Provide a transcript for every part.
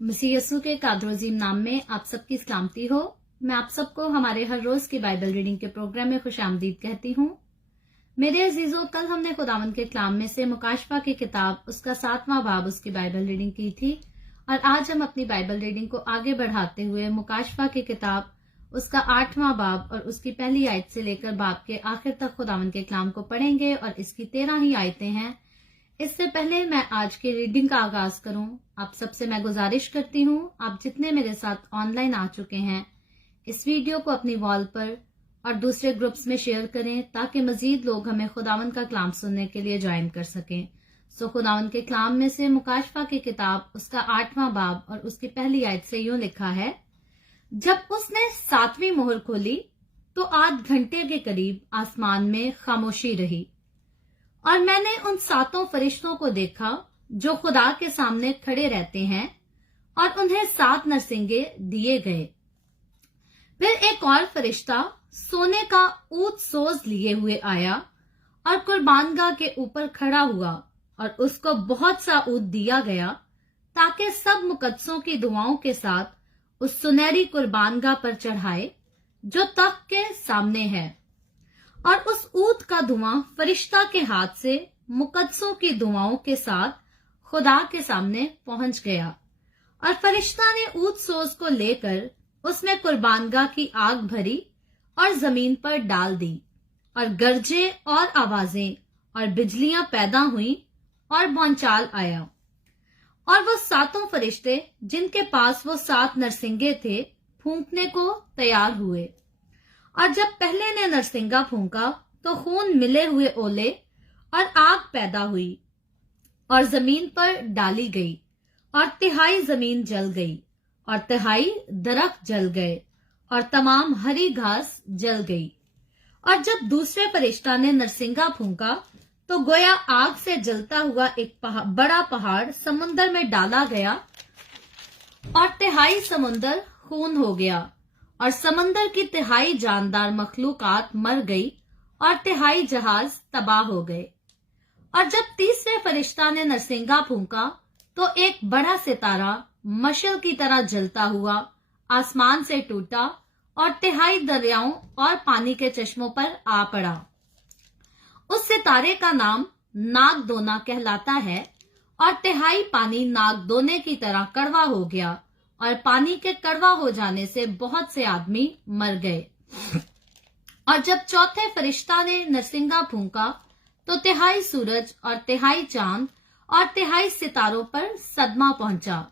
मसीह यस्सु के कादरोजीम नाम में आप सबकी सलामती हो। मैं आप सबको हमारे हर रोज की बाइबल रीडिंग के प्रोग्राम में खुशामदीद कहती हूँ। मेरे अजीजों, कल हमने खुदावंद के कलाम में से मुकाशफा की किताब उसका 7वां बाब उसकी बाइबल रीडिंग की थी और आज हम अपनी बाइबल रीडिंग को आगे बढ़ाते हुए मुकाशफा की किताब उसका 8वां बाब और उसकी पहली आयत से लेकर बाब के आखिर तक खुदावंद के कलाम को पढ़ेंगे और इसकी 13 ही आयतें हैं। इससे पहले मैं आज की रीडिंग का आगाज करूं, आप सबसे मैं गुजारिश करती हूं, आप जितने मेरे साथ ऑनलाइन आ चुके हैं इस वीडियो को अपनी वॉल पर और दूसरे ग्रुप्स में शेयर करें ताकि मजीद लोग हमें खुदावंद का कलाम सुनने के लिए ज्वाइन कर सकें। सो खुदावंद के कलाम में से मुकाशफा की किताब उसका 8वां बाब और उसकी पहली आयत से यूं लिखा है, जब उसने 7वीं मोहर खोली तो आध घंटे के करीब आसमान में खामोशी रही और मैंने उन 7 फरिश्तों को देखा जो खुदा के सामने खड़े रहते हैं और उन्हें 7 नरसिंगे दिए गए। फिर एक और फरिश्ता सोने का ऊंट सोज लिए हुए आया और कुर्बानगाह के ऊपर खड़ा हुआ और उसको बहुत सा ऊंट दिया गया ताकि सब मुकद्दसों की दुआओं के साथ उस सुनहरी कुर्बानगाह पर चढ़ाए जो तख्त के सामने है। और उस ऊंट का धुआं फरिश्ता के हाथ से मुकद्दसों की दुआओं के साथ खुदा के सामने पहुंच गया और फरिश्ता ने ऊंट सोज को लेकर उसमें कुर्बानगाह की आग भरी और जमीन पर डाल दी और गरजे और आवाजें और बिजलियां पैदा हुई और भौचाल आया। और वो 7 फरिश्ते जिनके पास वो 7 नरसिंगे थे फूंकने को तैयार हुए और जब पहले ने नरसिंगा फूंका तो खून मिले हुए ओले और आग पैदा हुई और जमीन पर डाली गई और तिहाई जमीन जल गई और तिहाई दरख्त जल गए और तमाम हरी घास जल गई। और जब दूसरे फरिश्ता ने नरसिंगा फूंका तो गोया आग से जलता हुआ एक बड़ा पहाड़ समुंदर में डाला गया और तिहाई समुंदर खून हो गया और समंदर की तिहाई जानदार मखलूकात मर गई और तिहाई जहाज तबाह हो गए। और जब तीसरे फरिश्ता ने नरसिंगा फूंका तो एक बड़ा सितारा मशल की तरह जलता हुआ आसमान से टूटा और तिहाई दरियाओं और पानी के चश्मों पर आ पड़ा। उस सितारे का नाम नागदोना कहलाता है और तिहाई पानी नागदोने की तरह कड़वा हो गया और पानी के कड़वा हो जाने से बहुत से आदमी मर गए। और जब चौथे फरिश्ता ने नरसिंगा फूंका तो तिहाई सूरज और तिहाई चांद और तिहाई सितारों पर सदमा पहुंचा,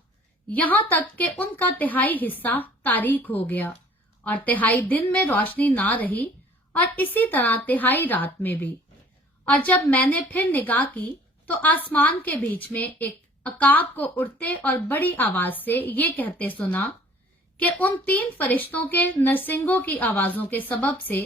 यहाँ तक कि उनका तिहाई हिस्सा तारीक हो गया और तिहाई दिन में रोशनी ना रही और इसी तरह तिहाई रात में भी। और जब मैंने फिर निगाह की तो आसमान के बीच में एक अकाब को उड़ते और बड़ी आवाज से ये कहते सुना कि उन 3 फरिश्तों के नरसिंगों की आवाजों के सबब से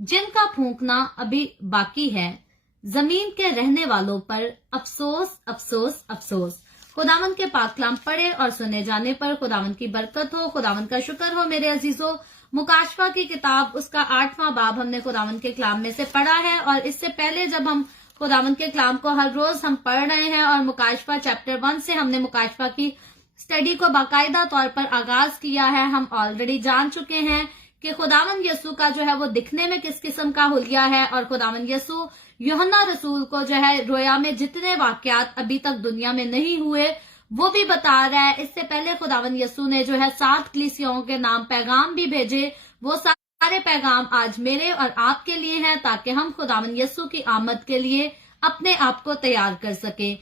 जिनका फूंकना अभी बाकी है, जमीन के रहने वालों पर अफसोस अफसोस अफसोस। खुदावंद के पाक कलाम पढ़े और सुने जाने पर खुदावंद की बरकत हो, खुदावंद का शुक्र हो। मेरे अजीजों, मुकाशफा की किताब उसका 8वां बाब हमने खुदावंद के कलाम में से पढ़ा है और इससे पहले जब हम खुदावंद के कलाम को हर रोज हम पढ़ रहे हैं और मुकाशफा चैप्टर 1 से हमने मुकाशफा की स्टडी को बाकायदा तौर पर आगाज किया है। हम ऑलरेडी जान चुके हैं कि खुदावंद यस्सु का जो है वो दिखने में किस किस्म का हुलिया है और खुदावंद यस्सु यूहन्ना रसूल को जो है रोया में जितने वाकयात अभी तक दुनिया में नहीं हुए वो भी बता रहा है। इससे पहले खुदावंद यस्सु ने जो है 7 कलीसियाओं के नाम पैगाम भी भेजे। वो सारे पैगाम आज मेरे और आपके लिए हैं ताकि हम खुदावंद यस्सु की आमद के लिए अपने आप को तैयार कर सके।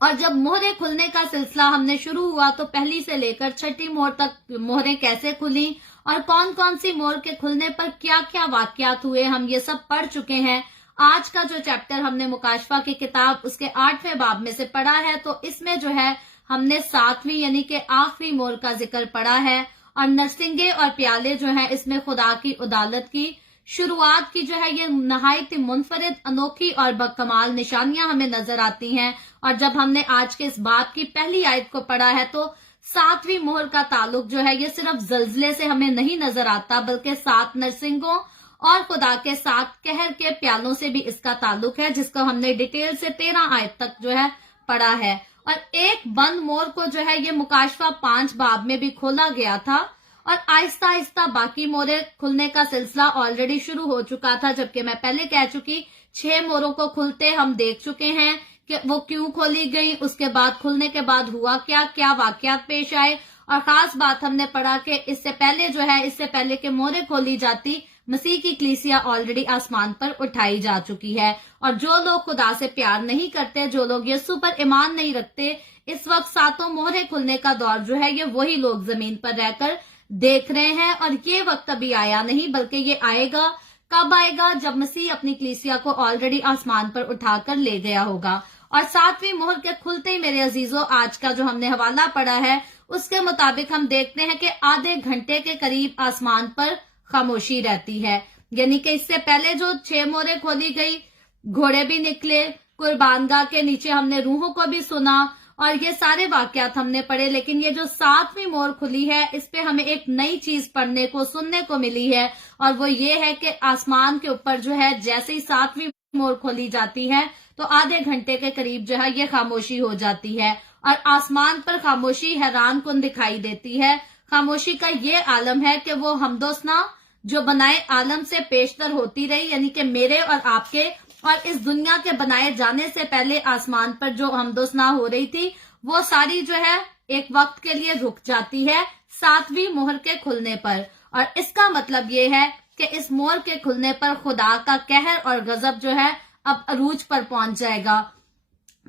और जब मोहरें खुलने का सिलसिला हमने शुरू हुआ तो पहली से लेकर 6ठी मोहर तक मोहरें कैसे खुली और कौन कौन सी मोहर के खुलने पर क्या क्या वाकयात हुए, हम ये सब पढ़ चुके हैं। आज का जो चैप्टर हमने मुकाशफा की किताब उसके 8वें बाब में से पढ़ा है तो इसमें जो है हमने 7वीं यानी कि आखिरी मोहर का जिक्र पढ़ा है और नरसिंगे और प्याले जो है इसमें खुदा की उदालत की शुरुआत की जो है ये नहायत मुनफरिद, अनोखी और बकमाल निशानियां हमें नजर आती हैं। और जब हमने आज के इस बाब की पहली आयत को पढ़ा है तो 7वीं मोहर का ताल्लुक जो है ये सिर्फ जल्जले से हमें नहीं नजर आता बल्कि 7 नरसिंगों और खुदा के 7 कहर के प्यालों से भी इसका ताल्लुक है जिसको हमने डिटेल से 13 आयत तक जो है पढ़ा है। और एक बंद मोर को जो है ये मुकाशवा 5 बाब में भी खोला गया था और आहिस्ता आहिस्ता बाकी मोरें खुलने का सिलसिला ऑलरेडी शुरू हो चुका था। जबकि मैं पहले कह चुकी 6 मोरों को खुलते हम देख चुके हैं कि वो क्यों खोली गई, उसके बाद खुलने के बाद हुआ क्या क्या वाकयात पेश आए। और खास बात हमने पढ़ा कि इससे पहले कि मोरें खोली जाती मसीह की कलीसिया ऑलरेडी आसमान पर उठाई जा चुकी है। और जो लोग खुदा से प्यार नहीं करते, जो लोग यीशु पर ईमान नहीं रखते, इस वक्त 7 मोहरें खुलने का दौर जो है ये वही लोग जमीन पर रहकर देख रहे हैं। और ये वक्त अभी आया नहीं, बल्कि ये आएगा। कब आएगा? जब मसीह अपनी कलीसिया को ऑलरेडी आसमान पर उठाकर ले गया होगा। और 7वीं मोहर के खुलते ही मेरे अजीजों, आज का जो हमने हवाला पढ़ा है उसके मुताबिक हम देखते हैं कि आधे घंटे के करीब आसमान पर खामोशी रहती है। यानी कि इससे पहले जो 6 मोहरें खोली गई, घोड़े भी निकले, कुर्बानगाह के नीचे हमने रूहों को भी सुना और ये सारे वाकयात हमने पढ़े। लेकिन ये जो 7वीं मोहर खुली है, इस पे हमें एक नई चीज पढ़ने को सुनने को मिली है और वो ये है कि आसमान के ऊपर जो है जैसे ही 7वीं मोहर खोली जाती है तो आधे घंटे के करीब जो है ये खामोशी हो जाती है। और आसमान पर खामोशी हैरान कुन दिखाई देती है। खामोशी का ये आलम है कि वो हमदोसना जो बनाए आलम से पेशतर होती रही, यानी कि मेरे और आपके और इस दुनिया के बनाए जाने से पहले आसमान पर जो हमदोसना हो रही थी वो सारी जो है एक वक्त के लिए रुक जाती है 7वीं मोहर के खुलने पर। और इसका मतलब ये है कि इस मोहर के खुलने पर खुदा का कहर और गजब जो है अब अरूज पर पहुंच जाएगा।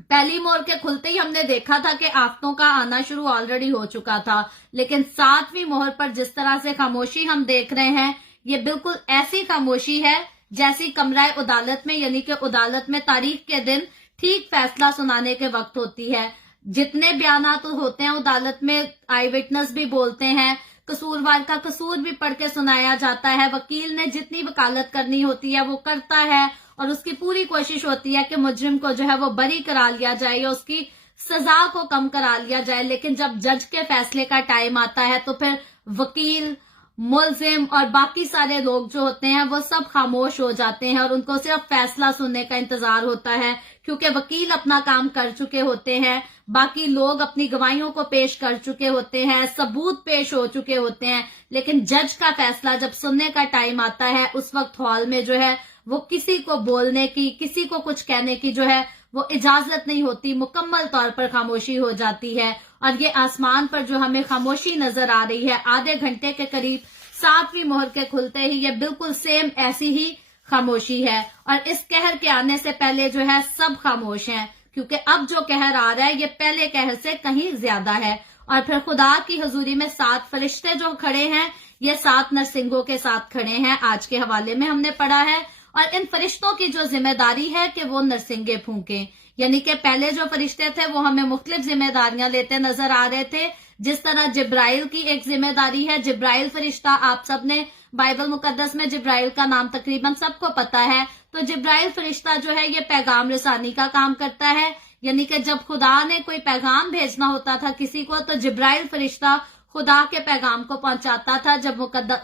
पहली मोहर के खुलते ही हमने देखा था कि आफतों का आना शुरू ऑलरेडी हो चुका था, लेकिन 7वीं मोहर पर जिस तरह से खामोशी हम देख रहे हैं ये बिल्कुल ऐसी खामोशी है जैसी कमराए अदालत में, यानी कि अदालत में तारीख के दिन ठीक फैसला सुनाने के वक्त होती है। जितने बयानात होते हैं अदालत में, आई विटनेस भी बोलते हैं, कसूरवार का कसूर भी पढ़ के सुनाया जाता है, वकील ने जितनी वकालत करनी होती है वो करता है और उसकी पूरी कोशिश होती है कि मुजरिम को जो है वो बरी करा लिया जाए या उसकी सजा को कम करा लिया जाए। लेकिन जब जज के फैसले का टाइम आता है तो फिर वकील, मुलजिम और बाकी सारे लोग जो होते हैं वो सब खामोश हो जाते हैं और उनको सिर्फ फैसला सुनने का इंतजार होता है, क्योंकि वकील अपना काम कर चुके होते हैं, बाकी लोग अपनी गवाहियों को पेश कर चुके होते हैं, सबूत पेश हो चुके होते हैं। लेकिन जज का फैसला जब सुनने का टाइम आता है उस वक्त हॉल में जो है वो किसी को बोलने की, किसी को कुछ कहने की जो है वो इजाजत नहीं होती, मुकम्मल तौर पर खामोशी हो जाती है। और ये आसमान पर जो हमें खामोशी नजर आ रही है आधे घंटे के करीब 7वीं मोहर के खुलते ही, ये बिल्कुल सेम ऐसी ही खामोशी है। और इस कहर के आने से पहले जो है सब खामोश हैं, क्योंकि अब जो कहर आ रहा है ये पहले कहर से कहीं ज्यादा है। और फिर खुदा की हजूरी में 7 फरिश्ते जो खड़े हैं ये 7 नरसिंगों के साथ खड़े हैं, आज के हवाले में हमने पढ़ा है। और इन फरिश्तों की जो जिम्मेदारी है कि वो नरसिंगे फूंके, यानी कि पहले जो फरिश्ते थे वो हमें मुख्तलिफ जिम्मेदारियां लेते नजर आ रहे थे। जिस तरह जिब्राइल की एक जिम्मेदारी है, जिब्राइल फरिश्ता, आप सबने बाइबल मुकद्दस में जिब्राइल का नाम तकरीबन सबको पता है। तो जिब्राइल फरिश्ता जो है ये पैगाम रसानी का काम करता है, यानी कि जब खुदा ने कोई पैगाम भेजना होता था किसी को तो जिब्राइल फरिश्ता खुदा के पैगाम को पहुंचाता था। जब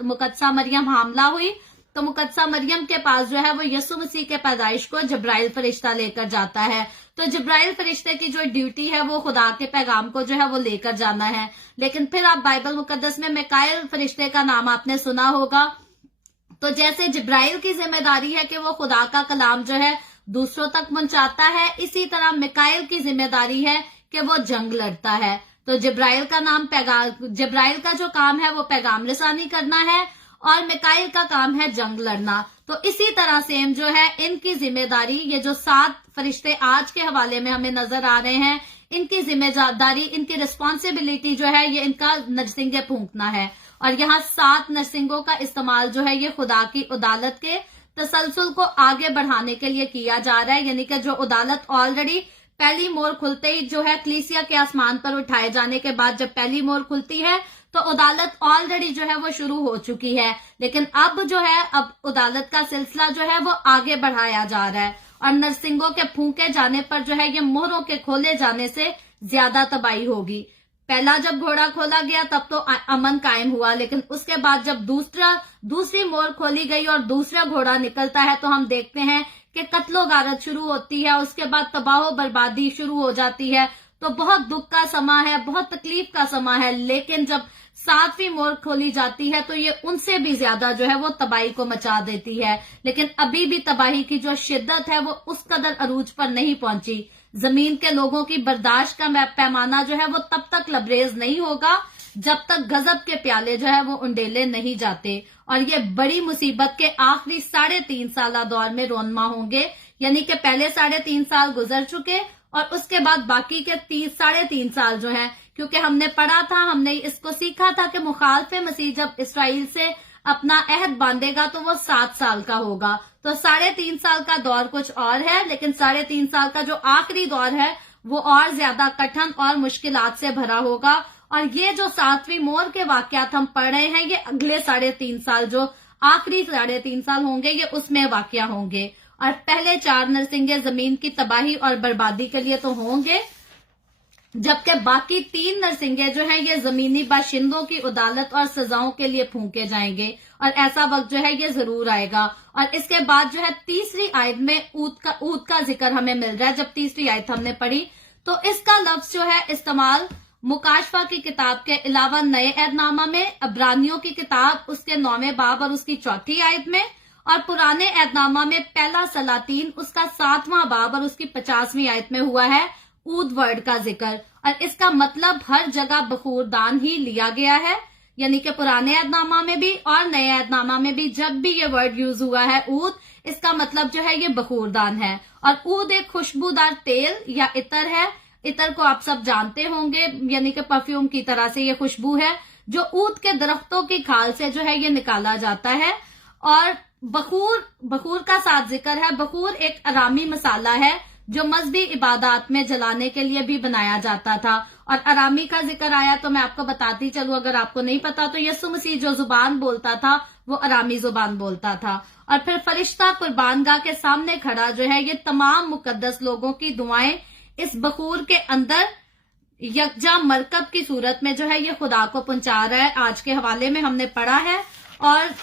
मुकद्दसा मरियम हामला हुई तो मुकद्दसा मरियम के पास जो है वो यीशु मसीह के पैदाइश को जिब्राइल फरिश्ता लेकर जाता है। तो जिब्राइल फरिश्ते की जो ड्यूटी है वो खुदा के पैगाम को जो है वो लेकर जाना है। लेकिन फिर आप बाइबल मुकद्दस में मिकाएल फरिश्ते का नाम आपने सुना होगा। तो जैसे जिब्राइल की जिम्मेदारी है कि वो खुदा का कलाम जो है दूसरों तक पहुंचाता है, इसी तरह मिकाएल की जिम्मेदारी है कि वो जंग लड़ता है। तो जिब्राइल का जो काम है वो पैगाम रसानी करना है और मिकाएल का काम है जंग लड़ना। तो इसी तरह सेम जो है इनकी जिम्मेदारी, ये जो 7 फरिश्ते आज के हवाले में हमें नजर आ रहे हैं, इनकी जिम्मेदारी, इनकी रिस्पॉन्सिबिलिटी जो है ये इनका नरसिंगे फूंकना है। और यहाँ 7 नरसिंगों का इस्तेमाल जो है ये खुदा की अदालत के तसलसल को आगे बढ़ाने के लिए किया जा रहा है। यानी कि जो अदालत ऑलरेडी पहली मोहर खुलते ही जो है कलीसिया के आसमान पर उठाए जाने के बाद जब पहली मोहर खुलती है तो अदालत ऑलरेडी जो है वो शुरू हो चुकी है। लेकिन अब जो है अब अदालत का सिलसिला जो है वो आगे बढ़ाया जा रहा है और नरसिंगों के फूंके जाने पर जो है ये मोहरों के खोले जाने से ज्यादा तबाही होगी। पहला जब घोड़ा खोला गया तब तो अमन कायम हुआ, लेकिन उसके बाद जब दूसरी मोहर खोली गई और दूसरा घोड़ा निकलता है तो हम देखते हैं कि कत्लो गारत शुरू होती है, उसके बाद तबाह बर्बादी शुरू हो जाती है। तो बहुत दुख का समा है, बहुत तकलीफ का समा है। लेकिन जब 7वीं मोहर खोली जाती है तो ये उनसे भी ज्यादा जो है वो तबाही को मचा देती है। लेकिन अभी भी तबाही की जो शिद्दत है वो उस कदर अरूज पर नहीं पहुंची। जमीन के लोगों की बर्दाश्त का पैमाना जो है वो तब तक लबरेज नहीं होगा जब तक गजब के प्याले जो है वो उंडेले नहीं जाते। और ये बड़ी मुसीबत के आखिरी 3.5 साल दौर में रोनमा होंगे, यानी कि पहले 3.5 साल गुजर चुके और उसके बाद बाकी के 3.5 साल जो है, क्योंकि हमने पढ़ा था, हमने इसको सीखा था कि मुखालफे मसीह जब इसराइल से अपना अहद बांधेगा तो वो 7 साल का होगा। तो 3.5 साल का दौर कुछ और है, लेकिन 3.5 साल का जो आखिरी दौर है वो और ज्यादा कठिन और मुश्किलात से भरा होगा। और ये जो 7वीं मोहर के वाकयात हम पढ़ रहे हैं, ये अगले 3.5 साल, जो आखिरी 3.5 साल होंगे, ये उसमें वाकया होंगे। और पहले 4 नरसिंगे जमीन की तबाही और बर्बादी के लिए तो होंगे, जबकि बाकी 3 नरसिंगे जो हैं ये जमीनी बाशिंदों की उदालत और सजाओं के लिए फूंके जाएंगे। और ऐसा वक्त जो है ये जरूर आएगा। और इसके बाद जो है 3री आयत में ऊद का जिक्र हमें मिल रहा है। जब 3री आयत हमने पढ़ी तो इसका लफ्ज जो है इस्तेमाल मुकाशफा की किताब के अलावा नए अहदनामा में, अब्रानियों की किताब उसके 9वें बाब और उसकी 4थी आयत में, और पुराने अहदनामा में पहला सलातीन उसका 7वां बाब और उसकी 50वीं आयत में हुआ है ऊद वर्ड का जिक्र। और इसका मतलब हर जगह बखूरदान ही लिया गया है, यानी कि पुराने अहदनामा में भी और नए अहदनामा में भी जब भी ये वर्ड यूज हुआ है ऊद, इसका मतलब जो है ये बखूरदान है। और ऊद एक खुशबूदार तेल या इतर है। इतर को आप सब जानते होंगे, यानी कि परफ्यूम की तरह से ये खुशबू है जो ऊद के दरख्तों की खाल से जो है ये निकाला जाता है। और बखूर का साथ जिक्र है। बखूर एक अरामी मसाला है जो मजहबी इबादत में जलाने के लिए भी बनाया जाता था। और अरामी का जिक्र आया तो मैं आपको बताती चलूं, अगर आपको नहीं पता तो यीशु मसीह जो जुबान बोलता था वो अरामी जुबान बोलता था। और फिर फरिश्ता कुर्बानगाह के सामने खड़ा जो है ये तमाम मुकद्दस लोगों की दुआएं इस बखूर के अंदर यकजा मरकब की सूरत में जो है ये खुदा को पहुंचा रहा है। आज के हवाले में हमने पढ़ा है। और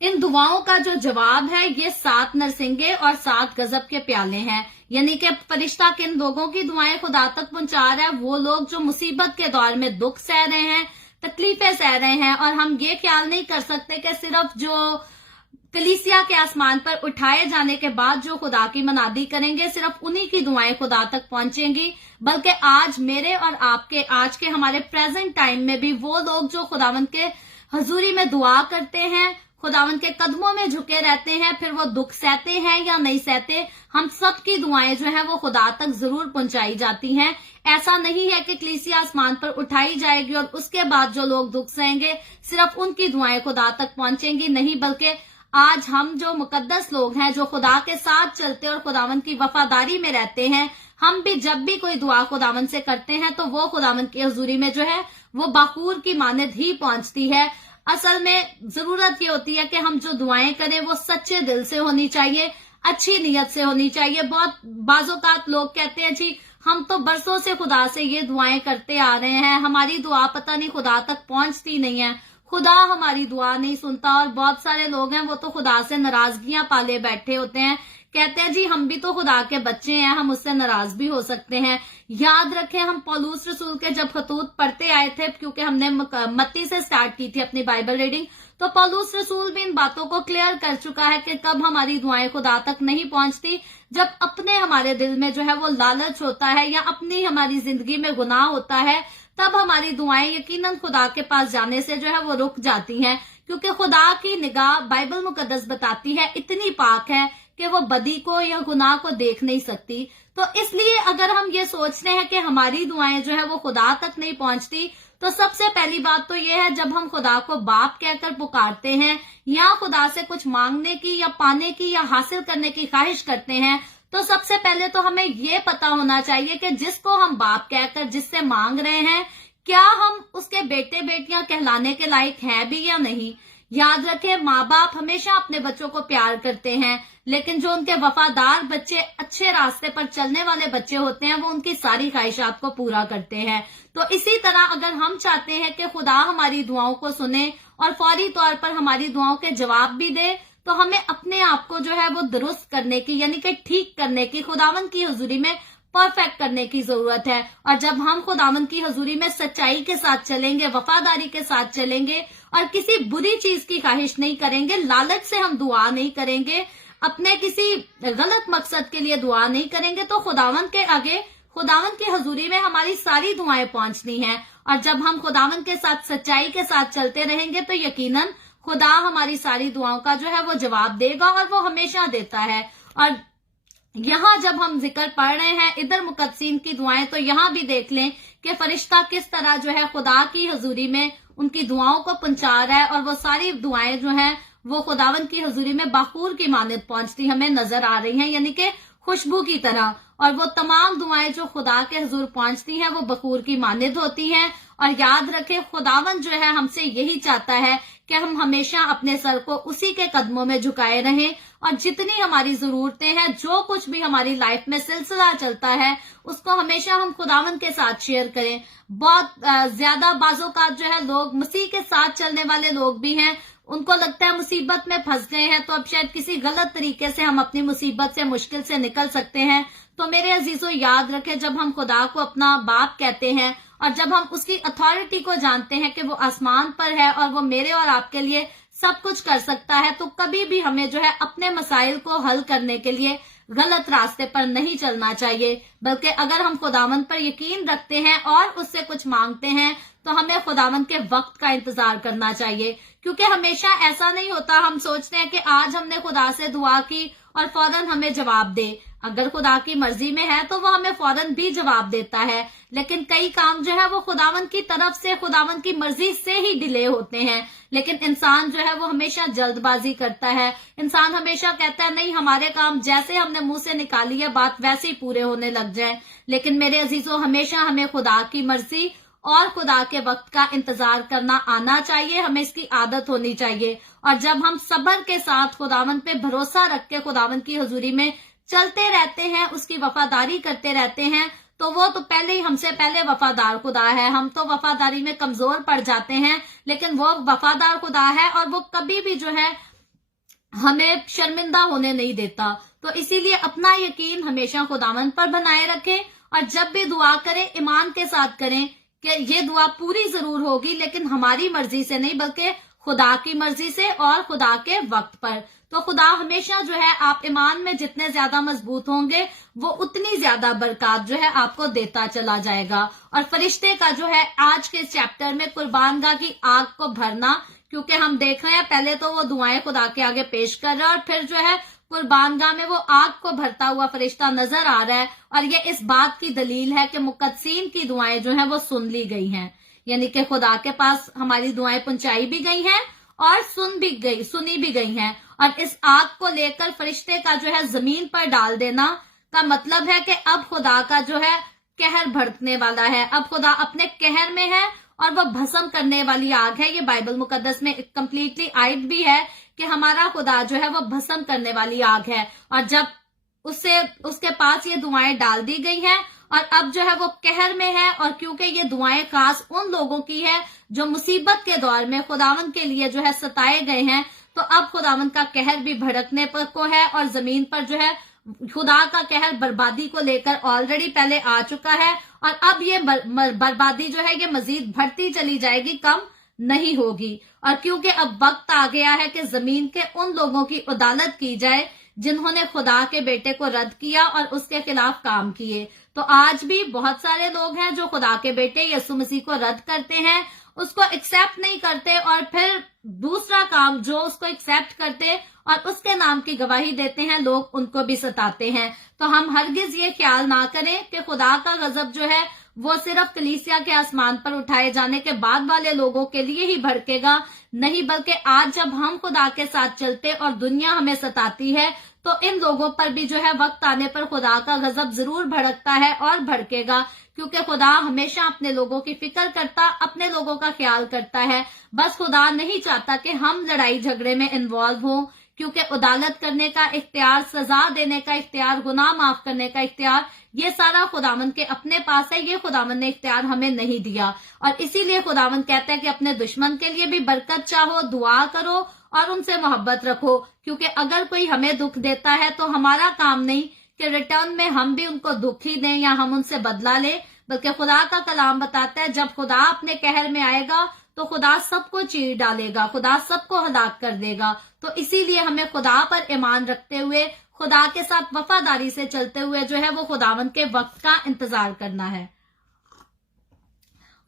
इन दुआओं का जो जवाब है ये 7 नरसिंगे और 7 गजब के प्याले हैं। यानी कि फरिश्ता किन लोगों की दुआएं खुदा तक पहुंचा रहा है? वो लोग जो मुसीबत के दौर में दुख सह रहे हैं, तकलीफें सह रहे हैं। और हम ये ख्याल नहीं कर सकते कि सिर्फ जो कलीसिया के आसमान पर उठाए जाने के बाद जो खुदा की मनादी करेंगे सिर्फ उन्हीं की दुआएं खुदा तक पहुंचेंगी, बल्कि आज मेरे और आपके, आज के हमारे प्रेजेंट टाइम में भी वो लोग जो खुदावंद के हजूरी में दुआ करते हैं, खुदावंद के कदमों में झुके रहते हैं, फिर वो दुख सहते हैं या नहीं सहते, हम सब की दुआएं जो है वो खुदा तक जरूर पहुंचाई जाती हैं। ऐसा नहीं है कि कलीसिया आसमान पर उठाई जाएगी और उसके बाद जो लोग दुख सहेंगे सिर्फ उनकी दुआएं खुदा तक पहुंचेंगी, नहीं, बल्कि आज हम जो मुकद्दस लोग हैं, जो खुदा के साथ चलते और खुदावंद की वफादारी में रहते हैं, हम भी जब भी कोई दुआ खुदावंद से करते हैं तो वो खुदावंद की हजूरी में जो है वो बखूर की मानद ही पहुंचती है। असल में जरूरत ये होती है कि हम जो दुआएं करें वो सच्चे दिल से होनी चाहिए, अच्छी नीयत से होनी चाहिए। बहुत बाज़ोकात लोग कहते हैं जी हम तो बरसों से खुदा से ये दुआएं करते आ रहे हैं, हमारी दुआ पता नहीं खुदा तक पहुंचती नहीं है, खुदा हमारी दुआ नहीं सुनता। और बहुत सारे लोग हैं वो तो खुदा से नाराजगियां पाले बैठे होते हैं, कहते हैं जी हम भी तो खुदा के बच्चे हैं, हम उससे नाराज भी हो सकते हैं। याद रखें, हम पौलुस रसूल के जब खतूत पढ़ते आए थे, क्योंकि हमने मत्ती से स्टार्ट की थी अपनी बाइबल रीडिंग, तो पौलुस रसूल भी इन बातों को क्लियर कर चुका है कि कब हमारी दुआएं खुदा तक नहीं पहुंचती, जब अपने हमारे दिल में जो है वो लालच होता है या अपनी हमारी जिंदगी में गुनाह होता है, तब हमारी दुआएं यकीनन खुदा के पास जाने से जो है वो रुक जाती हैं। क्योंकि खुदा की निगाह, बाइबल मुकद्दस बताती है, इतनी पाक है कि वो बदी को या गुनाह को देख नहीं सकती। तो इसलिए अगर हम ये सोच रहे हैं कि हमारी दुआएं जो है वो खुदा तक नहीं पहुंचती, तो सबसे पहली बात तो ये है, जब हम खुदा को बाप कहकर पुकारते हैं या खुदा से कुछ मांगने की या पाने की या हासिल करने की ख्वाहिश करते हैं, तो सबसे पहले तो हमें ये पता होना चाहिए कि जिसको हम बाप कहकर जिससे मांग रहे हैं, क्या हम उसके बेटे बेटियां कहलाने के लायक हैं भी या नहीं। याद रखें, माँ बाप हमेशा अपने बच्चों को प्यार करते हैं, लेकिन जो उनके वफादार बच्चे, अच्छे रास्ते पर चलने वाले बच्चे होते हैं, वो उनकी सारी ख्वाहिशात को पूरा करते हैं। तो इसी तरह अगर हम चाहते हैं कि खुदा हमारी दुआओं को सुने और फौरी तौर पर हमारी दुआओं के जवाब भी दे, तो हमें अपने आप को जो है वो दुरुस्त करने की, यानी कि ठीक करने की, खुदावंद की हुजूरी में परफेक्ट करने की जरूरत है। और जब हम खुदावंद की हजूरी में सच्चाई के साथ चलेंगे, वफादारी के साथ चलेंगे और किसी बुरी चीज की ख्वाहिश नहीं करेंगे, लालच से हम दुआ नहीं करेंगे, अपने किसी गलत मकसद के लिए दुआ नहीं करेंगे, तो खुदावंद के आगे, खुदावंद की हजूरी में हमारी सारी दुआएं पहुंचनी हैं। और जब हम खुदावंद के साथ सच्चाई के साथ चलते रहेंगे तो यकीनन खुदा हमारी सारी दुआओं का जो है वो जवाब देगा, और वो हमेशा देता है। और यहाँ जब हम जिक्र पढ़ रहे हैं इधर मुकद्दसीन की दुआएं, तो यहाँ भी देख लें कि फरिश्ता किस तरह जो है खुदा की हजूरी में उनकी दुआओं को पहुंचा रहा है, और वो सारी दुआएं जो हैं वो खुदावंद की हजूरी में बखूर की मानद पहुंचती हमें नजर आ रही हैं, यानी कि खुशबू की तरह। और वो तमाम दुआएं जो खुदा के हुजूर पहुंचती हैं वो बखूर की मानद होती हैं। और याद रखें, खुदावंद जो है हमसे यही चाहता है कि हम हमेशा अपने सर को उसी के कदमों में झुकाए रहें, और जितनी हमारी जरूरतें हैं, जो कुछ भी हमारी लाइफ में सिलसिला चलता है, उसको हमेशा हम खुदावंद के साथ शेयर करें। बहुत ज्यादा बाज़ोकात जो है लोग मसीह के साथ चलने वाले लोग भी हैं, उनको लगता है मुसीबत में फंस गए हैं तो अब शायद किसी गलत तरीके से हम अपनी मुसीबत से, मुश्किल से निकल सकते हैं। तो मेरे अजीजों, याद रखें, जब हम खुदा को अपना बाप कहते हैं और जब हम उसकी अथॉरिटी को जानते हैं कि वो आसमान पर है और वो मेरे और आपके लिए सब कुछ कर सकता है, तो कभी भी हमें जो है अपने मसाइल को हल करने के लिए गलत रास्ते पर नहीं चलना चाहिए, बल्कि अगर हम खुदावंद पर यकीन रखते हैं और उससे कुछ मांगते हैं तो हमें खुदावंद के वक्त का इंतजार करना चाहिए। क्योंकि हमेशा ऐसा नहीं होता, हम सोचते हैं कि आज हमने खुदा से दुआ की और फौरन हमें जवाब दे। अगर खुदा की मर्जी में है तो वो हमें फौरन भी जवाब देता है, लेकिन कई काम जो है वो खुदावंद की तरफ से, खुदावंद की मर्जी से ही डिले होते हैं। लेकिन इंसान जो है वो हमेशा जल्दबाजी करता है। इंसान हमेशा कहता है नहीं, हमारे काम जैसे हमने मुंह से निकाली है बात वैसे ही पूरे होने लग जाए। लेकिन मेरे अजीजों, हमेशा हमें खुदा की मर्जी और खुदा के वक्त का इंतजार करना आना चाहिए, हमें इसकी आदत होनी चाहिए। और जब हम सब्र के साथ खुदावंद पे भरोसा रख के खुदावंद की हजूरी में चलते रहते हैं, उसकी वफादारी करते रहते हैं, तो वो तो पहले ही हमसे पहले वफादार खुदा है। हम तो वफादारी में कमजोर पड़ जाते हैं, लेकिन वो वफादार खुदा है और वो कभी भी जो है हमें शर्मिंदा होने नहीं देता। तो इसीलिए अपना यकीन हमेशा खुदावंद पर बनाए रखें, और जब भी दुआ करें ईमान के साथ करें कि ये दुआ पूरी जरूर होगी, लेकिन हमारी मर्जी से नहीं बल्कि खुदा की मर्जी से और खुदा के वक्त पर। तो खुदा हमेशा जो है, आप ईमान में जितने ज्यादा मजबूत होंगे वो उतनी ज्यादा बरकत जो है आपको देता चला जाएगा। और फरिश्ते का जो है आज के चैप्टर में कुर्बानगाह की आग को भरना, क्योंकि हम देख रहे हैं पहले तो वो दुआएं खुदा के आगे पेश कर रहा है और फिर जो है कुर्बानगाह में वो आग को भरता हुआ फरिश्ता नजर आ रहा है। और ये इस बात की दलील है कि मुकद्दसीन की दुआएं जो है वो सुन ली गई हैं, यानी कि खुदा के पास हमारी दुआएं पहुंचाई भी गई हैं और सुनी भी गई हैं। और इस आग को लेकर फरिश्ते का जो है जमीन पर डाल देना का मतलब है कि अब खुदा का जो है कहर भड़कने वाला है। अब खुदा अपने कहर में है और वो भस्म करने वाली आग है। ये बाइबल मुकद्दस में कंप्लीटली आयत भी है कि हमारा खुदा जो है वो भस्म करने वाली आग है। और जब उसके पास ये दुआएं डाल दी गई हैं और अब जो है वो कहर में है, और क्योंकि ये दुआएं खास उन लोगों की है जो मुसीबत के दौर में खुदावंद के लिए जो है सताए गए हैं, तो अब खुदावंद का कहर भी भड़कने पर को है और जमीन पर जो है खुदा का कहर बर्बादी को लेकर ऑलरेडी पहले आ चुका है। और अब ये बर्बादी जो है ये मजीद बढ़ती चली जाएगी, कम नहीं होगी। और क्योंकि अब वक्त आ गया है कि जमीन के उन लोगों की अदालत की जाए जिन्होंने खुदा के बेटे को रद्द किया और उसके खिलाफ काम किए। तो आज भी बहुत सारे लोग हैं जो खुदा के बेटे यीशु मसीह को रद्द करते हैं, उसको एक्सेप्ट नहीं करते, और फिर दूसरा काम जो उसको एक्सेप्ट करते और उसके नाम की गवाही देते हैं, लोग उनको भी सताते हैं। तो हम हरगिज ये ख्याल ना करें कि खुदा का गजब जो है वो सिर्फ कलीसिया के आसमान पर उठाए जाने के बाद वाले लोगों के लिए ही भड़केगा, नहीं, बल्कि आज जब हम खुदा के साथ चलते और दुनिया हमें सताती है तो इन लोगों पर भी जो है वक्त आने पर खुदा का गजब जरूर भड़कता है और भड़केगा। क्योंकि खुदा हमेशा अपने लोगों की फिक्र करता, अपने लोगों का ख्याल करता है। बस खुदा नहीं चाहता कि हम लड़ाई झगड़े में इन्वॉल्व हों, क्योंकि अदालत करने का इख्तियार, सजा देने का इख्तियार, गुनाह माफ करने का इख्तियार, ये सारा खुदावंद के अपने पास है। ये खुदावंद ने इख्तियार हमें नहीं दिया। और इसीलिए खुदावंद कहता है कि अपने दुश्मन के लिए भी बरकत चाहो, दुआ करो और उनसे मोहब्बत रखो। क्योंकि अगर कोई हमें दुख देता है तो हमारा काम नहीं कि रिटर्न में हम भी उनको दुखी दें या हम उनसे बदला लें, बल्कि खुदा का कलाम बताता है जब खुदा अपने कहर में आएगा तो खुदा सबको चीर डालेगा, खुदा सबको हलाक कर देगा। तो इसीलिए हमें खुदा पर ईमान रखते हुए, खुदा के साथ वफादारी से चलते हुए जो है वो खुदावंद के वक्त का इंतजार करना है।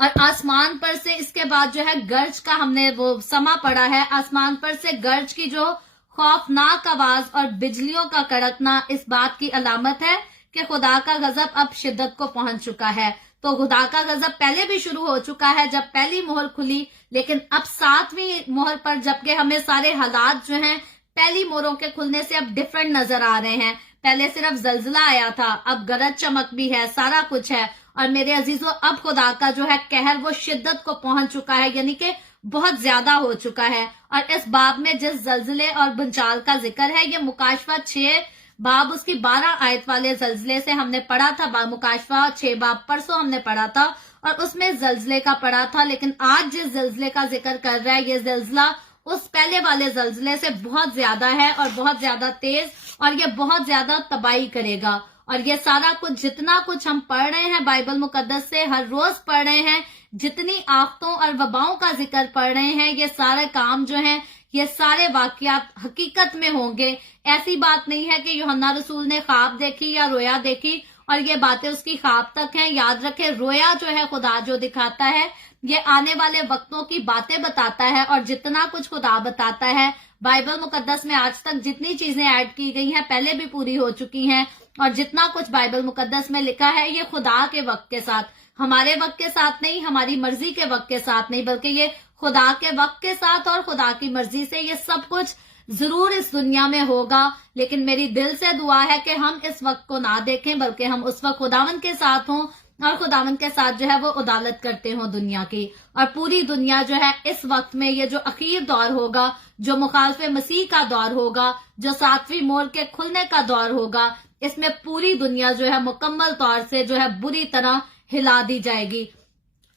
और आसमान पर से इसके बाद जो है गर्ज का हमने वो समा पड़ा है। आसमान पर से गर्ज की जो खौफनाक आवाज और बिजलियों का कड़कना इस बात की अलामत है कि खुदा का गजब अब शिद्दत को पहुंच चुका है। तो खुदा का गजब पहले भी शुरू हो चुका है जब पहली मोहर खुली, लेकिन अब 7वीं मोहर पर जबकि हमें सारे हालात जो हैं पहली मोहरों के खुलने से अब डिफरेंट नजर आ रहे हैं। पहले सिर्फ जलजला आया था, अब गरज चमक भी है, सारा कुछ है। और मेरे अजीजों, अब खुदा का जो है कहर वो शिद्दत को पहुंच चुका है, यानी कि बहुत ज्यादा हो चुका है। और इस बाब में जिस जलजले और भूचाल का जिक्र है, ये मुकाशवा 6 बाब उसकी 12 आयत वाले जलजले से हमने पढ़ा था। मुकाशवा 6 बाब परसों हमने पढ़ा था और उसमें जलजले का पढ़ा था। लेकिन आज जिस जलजले का जिक्र कर रहा है, ये जलजला उस पहले वाले जलजले से बहुत ज्यादा है और बहुत ज्यादा तेज, और ये बहुत ज्यादा तबाही करेगा। और ये सारा कुछ जितना कुछ हम पढ़ रहे हैं बाइबल मुकद्दस से, हर रोज पढ़ रहे हैं, जितनी आफतों और वबाओं का जिक्र पढ़ रहे हैं, ये सारे काम जो हैं, ये सारे वाकयात हकीकत में होंगे। ऐसी बात नहीं है कि यूहन्ना रसूल ने ख्वाब देखी या रोया देखी और ये बातें उसकी ख्वाब तक हैं। याद रखें, रोया जो है खुदा जो दिखाता है, ये आने वाले वक्तों की बातें बताता है। और जितना कुछ खुदा बताता है बाइबल मुकद्दस में आज तक जितनी चीजें ऐड की गई हैं पहले भी पूरी हो चुकी हैं। और जितना कुछ बाइबल मुकद्दस में लिखा है ये खुदा के वक्त के साथ, हमारे वक्त के साथ नहीं, हमारी मर्जी के वक्त के साथ नहीं, बल्कि ये खुदा के वक्त के साथ और खुदा की मर्जी से ये सब कुछ जरूर इस दुनिया में होगा। लेकिन मेरी दिल से दुआ है कि हम इस वक्त को ना देखें, बल्कि हम उस वक्त खुदावंद के साथ हों और खुदावंद के साथ जो है वो अदालत करते हो दुनिया की। और पूरी दुनिया जो है इस वक्त में, ये जो अखीर दौर होगा, जो मुखालफे मसीह का दौर होगा, जो 7वीं मोहर के खुलने का दौर होगा, इसमें पूरी दुनिया जो है मुकम्मल तौर से जो है बुरी तरह हिला दी जाएगी।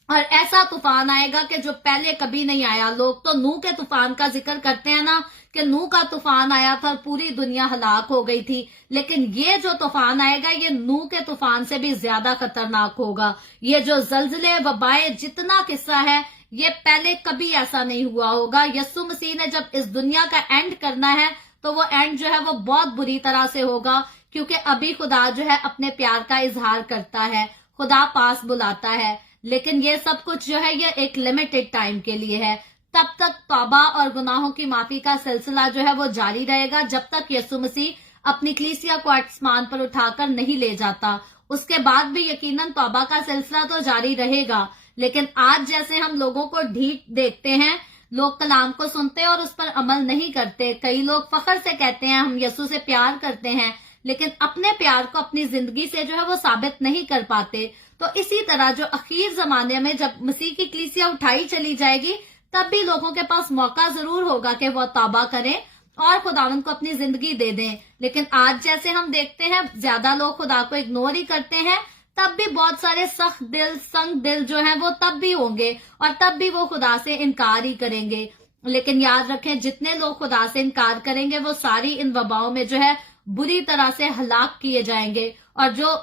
और ऐसा तूफान आएगा कि जो पहले कभी नहीं आया। लोग तो नूह के तूफान का जिक्र करते हैं ना, कि नूह का तूफान आया था और पूरी दुनिया हलाक हो गई थी, लेकिन ये जो तूफान आएगा ये नूह के तूफान से भी ज्यादा खतरनाक होगा। ये जो जलजले वबाएं जितना किस्सा है, ये पहले कभी ऐसा नहीं हुआ होगा। यीशु मसीह ने जब इस दुनिया का एंड करना है तो वो एंड जो है वो बहुत बुरी तरह से होगा, क्योंकि अभी खुदा जो है अपने प्यार का इजहार करता है, खुदा पास बुलाता है। लेकिन ये सब कुछ जो है ये एक लिमिटेड टाइम के लिए है। तब तक तौबा और गुनाहों की माफी का सिलसिला जो है वो जारी रहेगा, जब तक यीशु मसीह अपनी कलीसिया को आसमान पर उठाकर नहीं ले जाता। उसके बाद भी यकीनन तौबा का सिलसिला तो जारी रहेगा। लेकिन आज जैसे हम लोगों को ढीठ देखते हैं, लोग कलाम को सुनते हैं और उस पर अमल नहीं करते। कई लोग फख्र से कहते हैं हम यीशु से प्यार करते हैं, लेकिन अपने प्यार को अपनी जिंदगी से जो है वो साबित नहीं कर पाते। तो इसी तरह जो अखीर जमाने में जब मसीह की कलीसिया उठाई चली जाएगी, तब भी लोगों के पास मौका जरूर होगा कि वो तौबा करें और खुदावंद को अपनी जिंदगी दे दें। लेकिन आज जैसे हम देखते हैं ज्यादा लोग खुदा को इग्नोर ही करते हैं, तब भी बहुत सारे सख्त दिल, संग दिल जो हैं वो तब भी होंगे और तब भी वो खुदा से इनकार ही करेंगे। लेकिन याद रखें, जितने लोग खुदा से इनकार करेंगे वो सारी इन वबाओं में जो है बुरी तरह से हलाक किए जाएंगे। और जो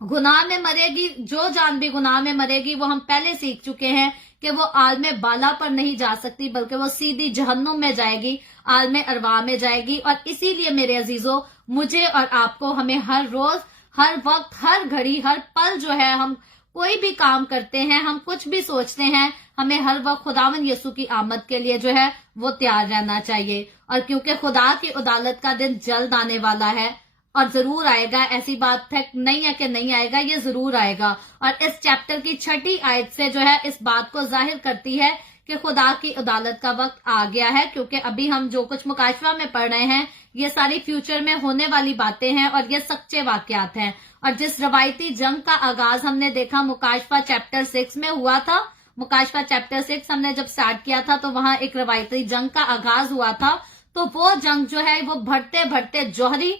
गुनाह में मरेगी, जो जान भी गुनाह में मरेगी, वो हम पहले सीख चुके हैं कि वो आलमे बाला पर नहीं जा सकती, बल्कि वो सीधी जहन्नुम में जाएगी, आलमे अरवा में जाएगी। और इसीलिए मेरे अजीजों, मुझे और आपको, हमें हर रोज, हर वक्त, हर घड़ी, हर पल जो है, हम कोई भी काम करते हैं, हम कुछ भी सोचते हैं, हमें हर वक्त खुदावन यीशु की आमद के लिए जो है वो तैयार रहना चाहिए। और क्योंकि खुदा की अदालत का दिन जल्द आने वाला है और जरूर आएगा, ऐसी बात है नहीं है कि नहीं आएगा, ये जरूर आएगा। और इस चैप्टर की 6ठी आयत से जो है इस बात को जाहिर करती है कि खुदा की अदालत का वक्त आ गया है। क्योंकि अभी हम जो कुछ मुकाशवा में पढ़ रहे हैं ये सारी फ्यूचर में होने वाली बातें हैं और ये सच्चे वाकयात हैं। और जिस रवायती जंग का आगाज हमने देखा मुकाशवा चैप्टर 6 में हुआ था, मुकाशवा चैप्टर 6 हमने जब स्टार्ट किया था तो वहां एक रवायती जंग का आगाज हुआ था। तो वो जंग जो है वो बढ़ते बढ़ते जौहरी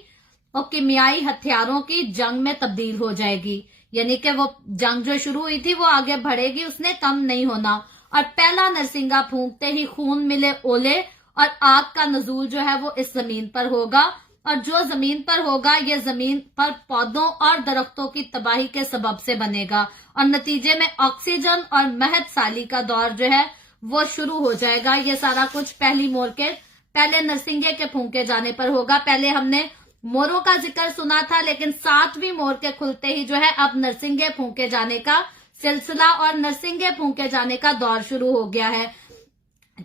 और किमियाई हथियारों की जंग में तब्दील हो जाएगी। यानी कि वो जंग जो शुरू हुई थी वो आगे बढ़ेगी, उसने कम नहीं होना। और पहला नरसिंगा फूंकते ही खून मिले ओले और आग का नजूल जो है वो इस जमीन पर होगा। और जो जमीन पर होगा ये जमीन पर पौधों और दरख्तों की तबाही के सबब से बनेगा और नतीजे में ऑक्सीजन और महज साली का दौर जो है वो शुरू हो जाएगा। ये सारा कुछ पहली मोर के पहले नरसिंगे के फूंके जाने पर होगा। पहले हमने मोरों का जिक्र सुना था, लेकिन 7वीं मोर के खुलते ही जो है अब नरसिंगे फूंके जाने का सिलसिला और नरसिंगे फूंके जाने का दौर शुरू हो गया है।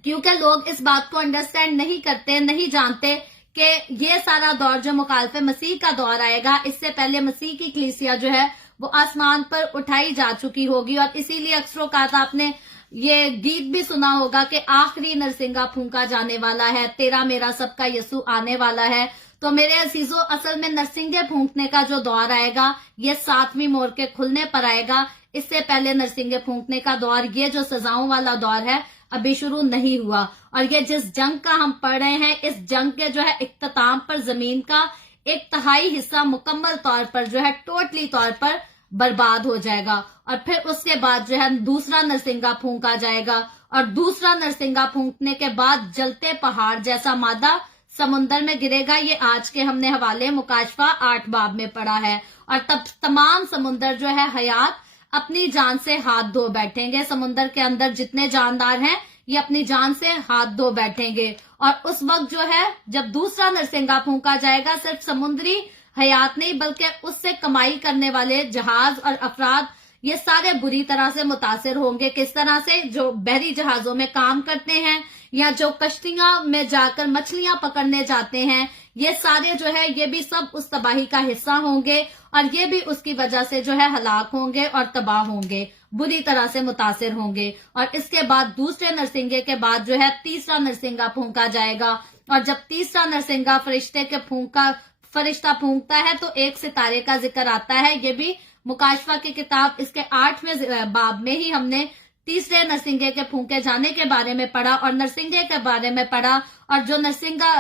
क्योंकि लोग इस बात को अंडरस्टैंड नहीं करते, नहीं जानते कि ये सारा दौर जो मुखालफे मसीह का दौर आएगा, इससे पहले मसीह की कलीसिया जो है वो आसमान पर उठाई जा चुकी होगी। और इसीलिए अक्सरों का आपने ये गीत भी सुना होगा कि आखिरी नरसिंगा फूंका जाने वाला है, तेरा मेरा सबका यसु आने वाला है। तो मेरे अजीजों, असल में नरसिंगे फूंकने का जो दौर आएगा ये 7वीं मोर के खुलने पर आएगा। इससे पहले नरसिंगे फूंकने का दौर, ये जो सजाओं वाला दौर है, अभी शुरू नहीं हुआ। और ये जिस जंग का हम पढ़ रहे हैं, इस जंग के जो है इख्तिताम पर जमीन का 1/3 हिस्सा मुकम्मल तौर पर जो है टोटली तौर पर बर्बाद हो जाएगा। और फिर उसके बाद जो है दूसरा नरसिंगा फूंका जाएगा और दूसरा नरसिंगा फूंकने के बाद जलते पहाड़ जैसा मादा समुन्दर में गिरेगा। ये आज के हमने हवाले मुकाशफा 8 बाब में पढ़ा है। और तब तमाम समुन्दर जो है हयात अपनी जान से हाथ धो बैठेंगे। समुन्दर के अंदर जितने जानदार हैं ये अपनी जान से हाथ धो बैठेंगे। और उस वक्त जो है जब दूसरा नरसिंगा फूंका जाएगा, सिर्फ समुद्री हयात नहीं बल्कि उससे कमाई करने वाले जहाज और अफराद ये सारे बुरी तरह से मुतासिर होंगे। किस तरह से? जो बहरी जहाजों में काम करते हैं या जो कश्तियां में जाकर मछलियां पकड़ने जाते हैं, ये सारे जो है ये भी सब उस तबाही का हिस्सा होंगे और ये भी उसकी वजह से जो है हलाक होंगे और तबाह होंगे, बुरी तरह से मुतासिर होंगे। और इसके बाद दूसरे नरसिंगे के बाद जो है तीसरा नरसिंगा फूंका जाएगा। और जब तीसरा नरसिंगा फरिश्ता फूंकता है तो एक सितारे का जिक्र आता है। ये भी मुकाशफा की किताब इसके 8वें बाब में ही हमने तीसरे नरसिंगे के फूंके जाने के बारे में पढ़ा और नरसिंगे के बारे में पढ़ा। और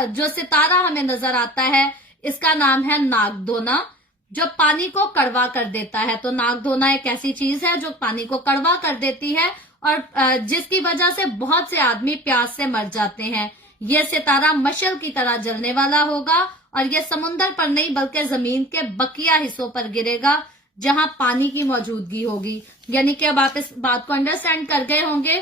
जो सितारा हमें नजर आता है इसका नाम है नागधोना, जो पानी को कड़वा कर देता है। तो नागधोना एक ऐसी चीज है जो पानी को कड़वा कर देती है और जिसकी वजह से बहुत से आदमी प्यास से मर जाते हैं। यह सितारा मशल की तरह जलने वाला होगा और यह समुन्दर पर नहीं बल्कि जमीन के बकिया हिस्सों पर गिरेगा जहां पानी की मौजूदगी होगी। यानी कि अब आप इस बात को अंडरस्टैंड कर गए होंगे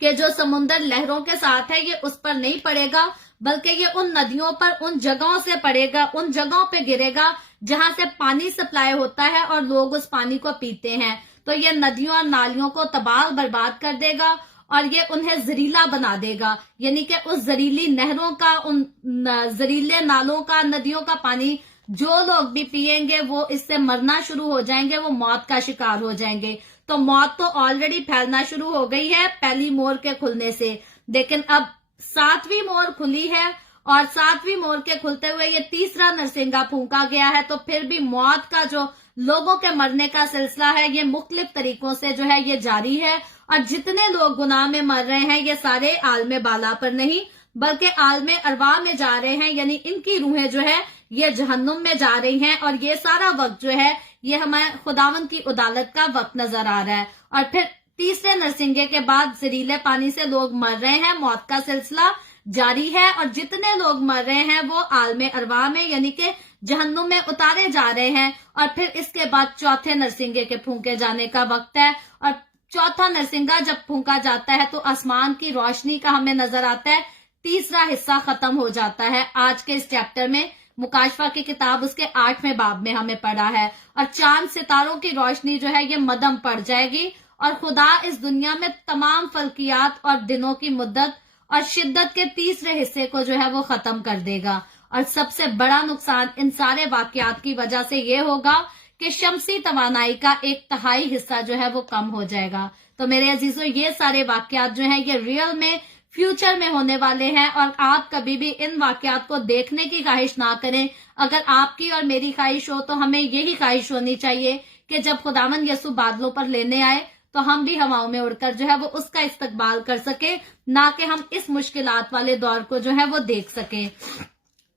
कि जो समुन्दर लहरों के साथ है ये उस पर नहीं पड़ेगा बल्कि ये उन नदियों पर, उन जगहों से पड़ेगा, उन जगहों पे गिरेगा जहां से पानी सप्लाई होता है और लोग उस पानी को पीते हैं। तो ये नदियों और नालियों को तबाह बर्बाद कर देगा और ये उन्हें जहरीला बना देगा। यानी कि उस जहरीली नहरों का, उन जहरीले नालों का, नदियों का पानी जो लोग भी पिएंगे वो इससे मरना शुरू हो जाएंगे, वो मौत का शिकार हो जाएंगे। तो मौत तो ऑलरेडी फैलना शुरू हो गई है पहली मोर के खुलने से, लेकिन अब 7वीं मोर खुली है और 7वीं मोर के खुलते हुए ये तीसरा नरसिंगा फूंका गया है। तो फिर भी मौत का जो लोगों के मरने का सिलसिला है ये मुख्तलिफ तरीकों से जो है ये जारी है। और जितने लोग गुनाह में मर रहे हैं ये सारे आलमे बाला पर नहीं बल्कि आलमे अरवा में जा रहे हैं, यानी इनकी रूहें जो है ये जहन्नुम में जा रही हैं। और ये सारा वक्त जो है ये हमें खुदावंद की अदालत का वक्त नजर आ रहा है। और फिर तीसरे नरसिंगे के बाद जहरीले पानी से लोग मर रहे हैं, मौत का सिलसिला जारी है और जितने लोग मर रहे हैं वो आलमे अरवा में यानी कि जहन्नुम में उतारे जा रहे हैं। और फिर इसके बाद चौथे नरसिंगे के फूंके जाने का वक्त है। और चौथा नरसिंगा जब फूंका जाता है तो आसमान की रोशनी का हमें नजर आता है तीसरा हिस्सा खत्म हो जाता है। आज के इस चैप्टर में मुकाशफा की किताब उसके 8वें बाब में हमें पढ़ा है। और चांद सितारों की रोशनी जो है ये मदम पड़ जाएगी और खुदा इस दुनिया में तमाम फल्कियात और दिनों की मुद्दत और शिद्दत के तीसरे हिस्से को जो है वो खत्म कर देगा। और सबसे बड़ा नुकसान इन सारे वाकयात की वजह से ये होगा कि शमसी तवानाई का 1/3 हिस्सा जो है वो कम हो जाएगा। तो मेरे अजीजों ये सारे वाकयात जो हैं ये रियल में फ्यूचर में होने वाले हैं और आप कभी भी इन वाकयात को देखने की ख्वाहिश ना करें। अगर आपकी और मेरी ख्वाहिश हो तो हमें यही ख्वाहिश होनी चाहिए कि जब खुदावंद यसु बादलों पर लेने आए तो हम भी हवाओं में उड़कर जो है वो उसका इस्तकबाल कर सके, ना कि हम इस मुश्किलात वाले दौर को जो है वो देख सकें।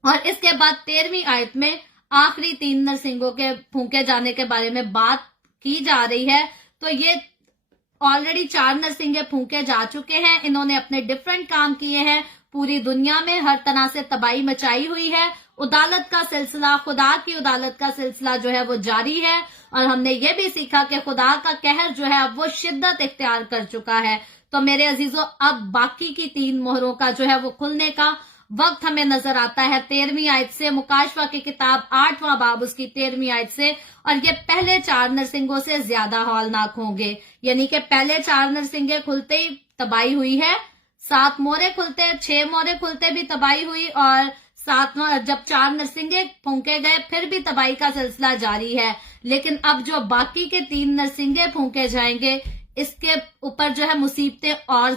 और इसके बाद 13वीं आयत में आखिरी 3 नरसिंगों के फूंके जाने के बारे में बात की जा रही है। तो ये ऑलरेडी 4 नरसिंगे फूंके जा चुके हैं, इन्होंने अपने डिफरेंट काम किए हैं, पूरी दुनिया में हर तरह से तबाही मचाई हुई है عدالت کا سلسلہ، خدا کی عدالت کا سلسلہ جو ہے وہ جاری ہے، اور ہم نے یہ بھی سیکھا کہ خدا کا قہر جو ہے وہ شدت اختیار کر چکا ہے۔ تو میرے عزیزو، اب باقی کی 3 مہروں کا جو ہے وہ کھلنے کا وقت ہمیں نظر آتا ہے 13ویں آیت سے، مکاشفہ کی کتاب 8واں باب اس کی 13ویں آیت سے، اور یہ پہلے 4 نرسنگوں سے زیادہ ہولناک ہوں گے۔ یعنی کہ پہلے 4 نرسنگیں کھلتے ہی تباہی ہوئی ہے، 7 مہرے کھلتے، 6 مہرے کھلتے بھی تباہی ہوئی، اور 7واں جب 4 نرسنگیں پھونکے گئے پھر بھی تباہی کا سلسلہ جاری ہے۔ لیکن اب جو باقی کے 3 نرسنگیں پھونکے جائیں گے، اس کے اوپر جو ہے مصیبتیں اور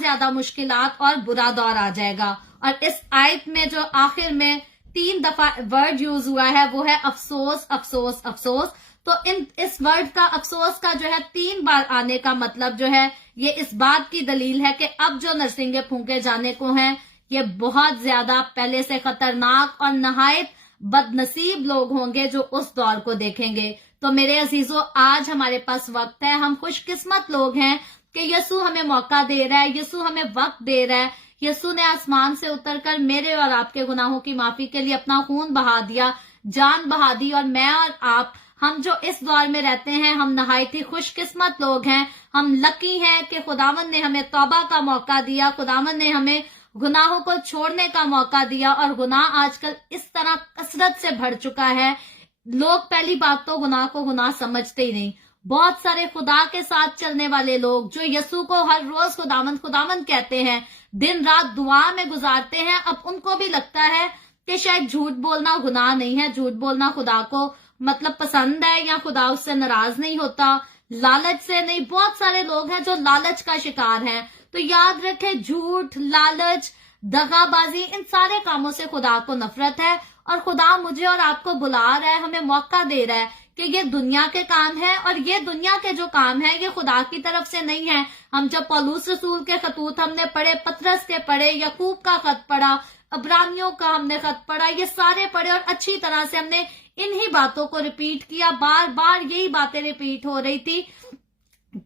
زیادہ مشکلات اور برا دور آ جائے گا۔ اور اس آیت میں جو آخر میں 3 دفعہ ورڈ یوز ہوا ہے وہ ہے افسوس، افسوس، افسوس۔ تو اس ورڈ کا، افسوس کا جو ہے 3 بار آنے کا مطلب جو ہے یہ اس بات کی دلیل ہے کہ اب جو نرسنگیں پھونکے جانے کو ہیں یہ بہت زیادہ پہلے سے خطرناک اور نہایت بد نصیب لوگ ہوں گے جو اس دور کو دیکھیں گے۔ تو میرے عزیزو، آج ہمارے پاس وقت ہے، ہم خوش قسمت لوگ ہیں کہ یسوع ہمیں موقع دے رہا ہے، یسوع ہمیں وقت دے رہا ہے۔ یسوع نے آسمان سے اتر کر میرے اور آپ کے گناہوں کی معافی کے لیے اپنا خون بہا دیا، جان بہا دی، اور میں اور آپ، ہم جو اس دور میں رہتے ہیں، ہم نہایت ہی خوش قسمت لوگ ہیں، ہم لکی ہیں کہ خداوند نے ہمیں توبہ کا موقع دیا، خداوند نے ہمیں گناہوں کو چھوڑنے کا موقع دیا۔ اور گناہ آج کل اس طرح کثرت سے بڑھ چکا ہے، لوگ پہلی بات تو گناہ کو گناہ سمجھتے ہی نہیں۔ بہت سارے خدا کے ساتھ چلنے والے لوگ جو یسوع کو ہر روز خداوند خداوند کہتے ہیں، دن رات دعا میں گزارتے ہیں، اب ان کو بھی لگتا ہے کہ شاید جھوٹ بولنا گناہ نہیں ہے، جھوٹ بولنا خدا کو پسند ہے، یا خدا اس سے ناراض نہیں ہوتا، لالچ سے نہیں۔ بہت سارے لوگ ہیں جو لالچ کا شکار ہیں۔ تو یاد رکھیں، جھوٹ، لالچ، دغا بازی، ان سارے کاموں سے خدا کو نفرت ہے، اور خدا مجھے اور آپ کو بلا رہا ہے، ہمیں موقع دے رہا ہے کہ یہ دنیا کے کام ہیں، اور یہ دنیا کے جو کام ہیں یہ خدا کی طرف سے نہیں ہے۔ ہم جب پولس رسول کے خطوط ہم نے پڑھے، پطرس کے پڑھے، یعقوب کا خط پڑھا، عبرانیوں کا ہم نے خط پڑھا، یہ سارے پڑھے، اور اچھی طرح سے ہم نے انہی باتوں کو ریپیٹ کیا، بار بار یہی باتیں ریپیٹ ہو رہی تھی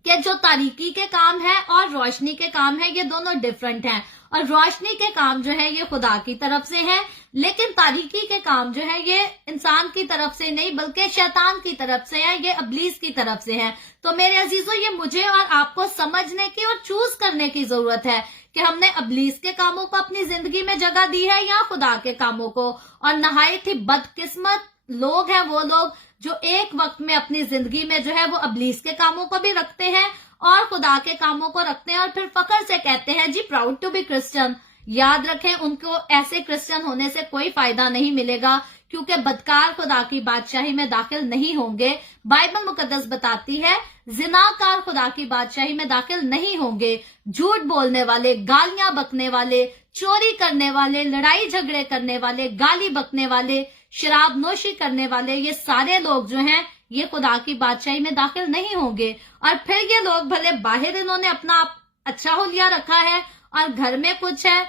کہ جو تاریکی کے کام ہے اور روشنی کے کام ہے یہ دونوں ڈیفرنٹ ہیں، اور روشنی کے کام جو ہے یہ خدا کی طرف سے ہے، لیکن تاریکی کے کام جو ہے یہ انسان کی طرف سے نہیں بلکہ شیطان کی طرف سے ہے، یہ ابلیس کی طرف سے ہے۔ تو میرے عزیزو، یہ مجھے اور آپ کو سمجھنے کی اور چوز کرنے کی ضرورت ہے کہ ہم نے ابلیس کے کاموں کو اپنی زندگی میں جگہ دی ہے یا خدا کے کاموں کو۔ اور نہایت ہی بدقسمت لوگ ہیں وہ لوگ جو ایک وقت میں اپنی زندگی میں جو ہے وہ ابلیس کے کاموں کو بھی رکھتے ہیں اور خدا کے کاموں کو رکھتے ہیں، اور پھر فخر سے کہتے ہیں جی پراؤڈ ٹو بی کرسچن۔ یاد رکھیں، ان کو ایسے کرسچن ہونے سے کوئی فائدہ نہیں ملے گا، کیونکہ بدکار خدا کی بادشاہی میں داخل نہیں ہوں گے۔ بائبل مقدس بتاتی ہے زناکار خدا کی بادشاہی میں داخل نہیں ہوں گے۔ جھوٹ بولنے والے، گالیاں بکنے والے، چوری کرنے والے، لڑائی جھگڑے کرنے والے، گالی بکنے والے، شراب نوشی کرنے والے، یہ سارے لوگ جو ہیں یہ خدا کی بادشاہی میں داخل نہیں ہوں گے۔ اور پھر یہ لوگ بھلے باہر انہوں نے اپنا اچھا حلیہ رکھا ہے اور گھر میں کچھ ہے،